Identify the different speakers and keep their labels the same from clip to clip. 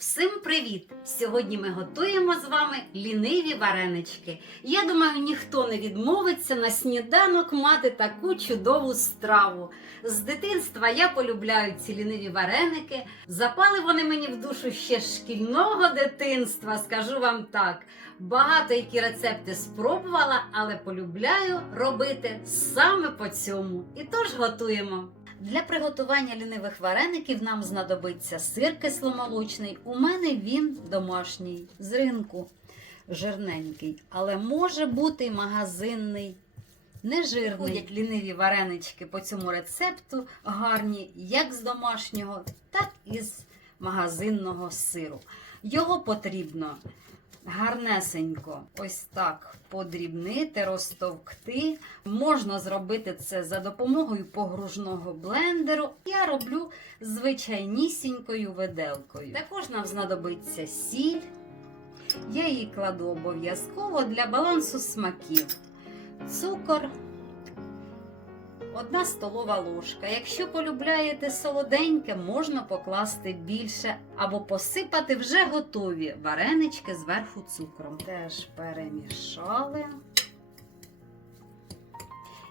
Speaker 1: Всім привіт! Сьогодні ми готуємо з вами ліниві варенички. Я думаю, ніхто не відмовиться на сніданок мати таку чудову страву. З дитинства я полюбляю ці ліниві вареники. Запали вони мені в душу ще шкільного дитинства, скажу вам так. Багато які рецепти спробувала, але полюбляю робити саме по цьому. І тож готуємо. Для приготування лінивих вареників нам знадобиться сир кисломолочний. У мене він домашній з ринку жирненький, але може бути і магазинний. Нежирний Ходять ліниві варенички по цьому рецепту гарні як з домашнього, так і з магазинного сиру. Його потрібно гарнесенько ось так подрібнити, розтовкти. Можна зробити це за допомогою погружного блендеру. Я роблю звичайнісінькою виделкою. Також нам знадобиться сіль. Я її кладу обов'язково для балансу смаків. Цукор. Одна столова ложка. Якщо полюбляєте солоденьке, можна покласти більше або посипати вже готові варенички зверху цукром. Теж перемішали.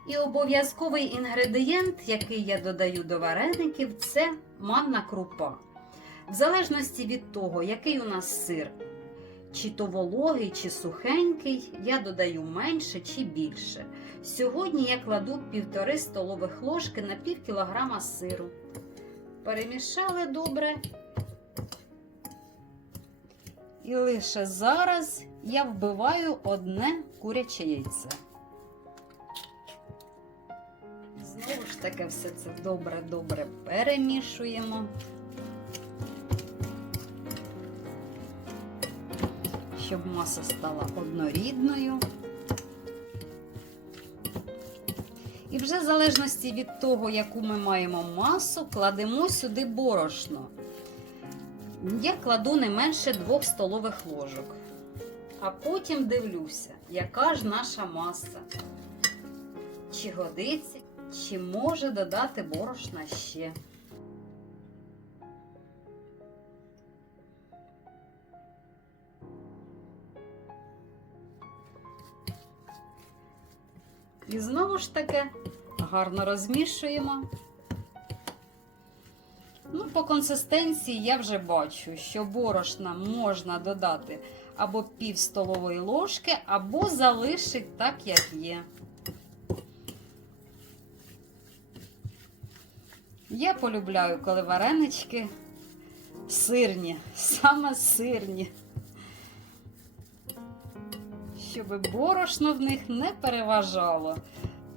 Speaker 1: І обов'язковий інгредієнт, який я додаю до вареників, це манна крупа. В залежності від того, який у нас сир, чи то вологий, чи сухенький, я додаю менше чи більше. Сьогодні я кладу півтори столових ложки на пів кілограма сиру. Перемішали добре. І лише зараз я вбиваю одне куряче яйце. Знову ж таки, все це добре-добре перемішуємо. Щоб маса стала однорідною. І вже в залежності від того, яку ми маємо масу, кладемо сюди борошно. Я кладу не менше 2 столових ложок. А потім дивлюся, яка ж наша маса. Чи годиться, чи може додати борошна ще. І знову ж таки гарно розмішуємо. Ну, По консистенції я вже бачу, що борошна можна додати або пів столової ложки, або залишить так, як є. Я полюбляю, коли варенички сирні, саме сирні щоб борошно в них не переважало.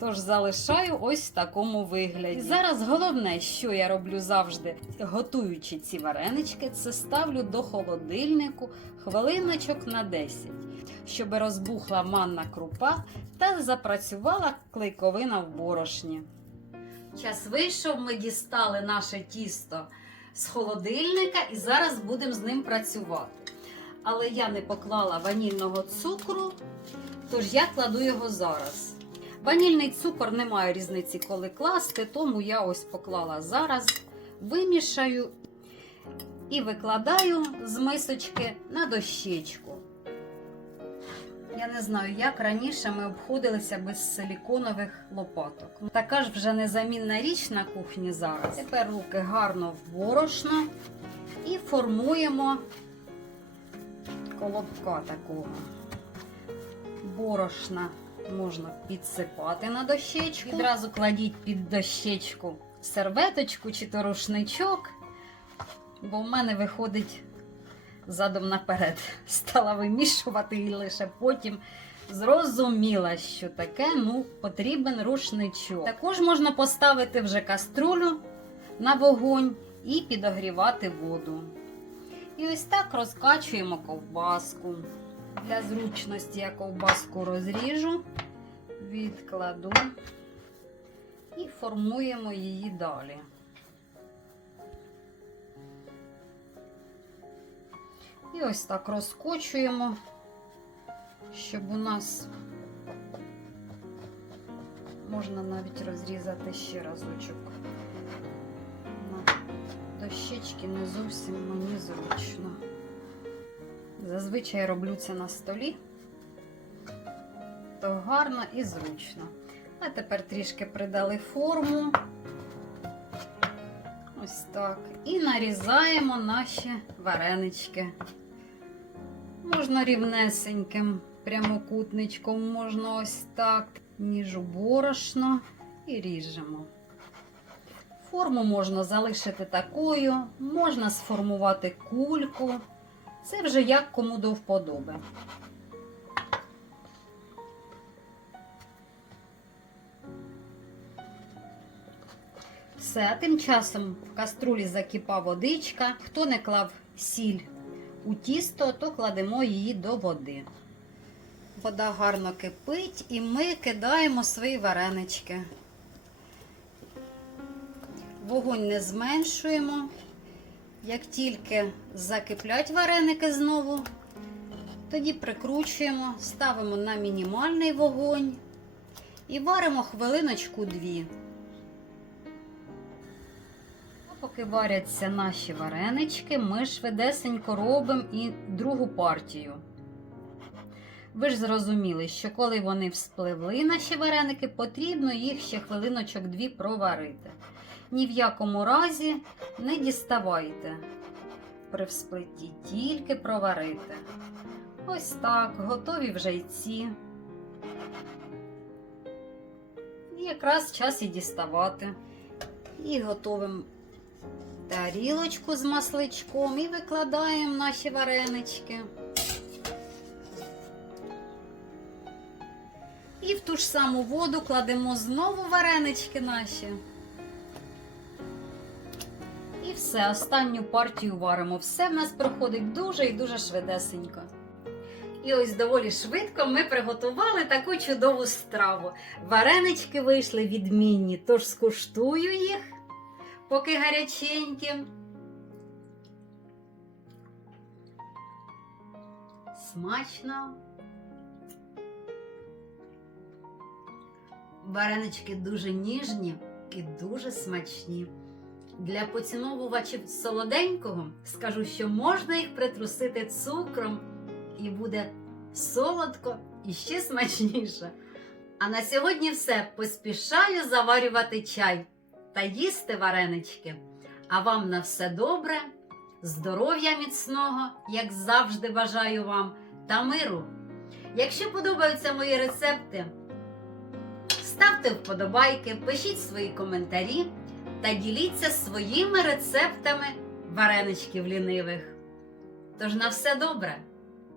Speaker 1: Тож залишаю ось в такому вигляді. Зараз головне, що я роблю завжди, готуючи ці варенички, це ставлю до холодильнику хвилиночок на 10, щоб розбухла манна крупа та запрацювала клейковина в борошні. Час вийшов, ми дістали наше тісто з холодильника і зараз будемо з ним працювати але я не поклала ванільного цукру, тож я кладу його зараз. Ванільний цукор не має різниці, коли класти, тому я ось поклала зараз, вимішаю і викладаю з мисочки на дощечку. Я не знаю, як раніше ми обходилися без силіконових лопаток. Така ж вже незамінна річ на кухні зараз. Тепер руки гарно в борошно і формуємо колобка такого. Борошна можна підсипати на дощечку. Відразу кладіть під дощечку серветочку чи то рушничок, бо в мене виходить задом наперед. Стала вимішувати і лише потім зрозуміла, що таке ну, потрібен рушничок. Також можна поставити вже каструлю на вогонь і підогрівати воду. І ось так розкачуємо ковбаску. Для зручності я ковбаску розріжу, відкладу і формуємо її далі. І ось так розкочуємо, щоб у нас можна навіть розрізати ще разочок дощечки не зовсім мені зручно. Зазвичай роблю це на столі, то гарно і зручно. А тепер трішки придали форму. Ось так. І нарізаємо наші варенички. Можна рівнесеньким прямокутничком, можна ось так. Ніжу борошно і ріжемо. Форму можна залишити такою, можна сформувати кульку. Це вже як кому до вподоби. Все, тим часом в каструлі закипа водичка. Хто не клав сіль у тісто, то кладемо її до води. Вода гарно кипить і ми кидаємо свої варенички. Вогонь не зменшуємо. Як тільки закиплять вареники знову, тоді прикручуємо, ставимо на мінімальний вогонь і варимо хвилиночку-дві. А Поки варяться наші варенички, ми швидесенько робимо і другу партію. Ви ж зрозуміли, що коли вони вспливли, наші вареники, потрібно їх ще хвилиночок дві проварити. Ні в якому разі не діставайте при всплитті, тільки проварити. Ось так, готові вже й ці. І якраз час і діставати. І готовимо тарілочку з масличком і викладаємо наші варенички. І в ту ж саму воду кладемо знову варенички наші. Все, останню партію варимо. Все в нас проходить дуже і дуже швидесенько. І ось доволі швидко ми приготували таку чудову страву. Варенички вийшли відмінні, тож скуштую їх, поки гаряченькі. Смачно. Варенички дуже ніжні і дуже смачні. Для поціновувачів солоденького скажу, що можна їх притрусити цукром, і буде солодко і ще смачніше. А на сьогодні все. Поспішаю заварювати чай та їсти варенички. А вам на все добре, здоров'я міцного, як завжди бажаю вам, та миру. Якщо подобаються мої рецепти, ставте вподобайки, пишіть свої коментарі та діліться своїми рецептами вареничків лінивих. Тож на все добре!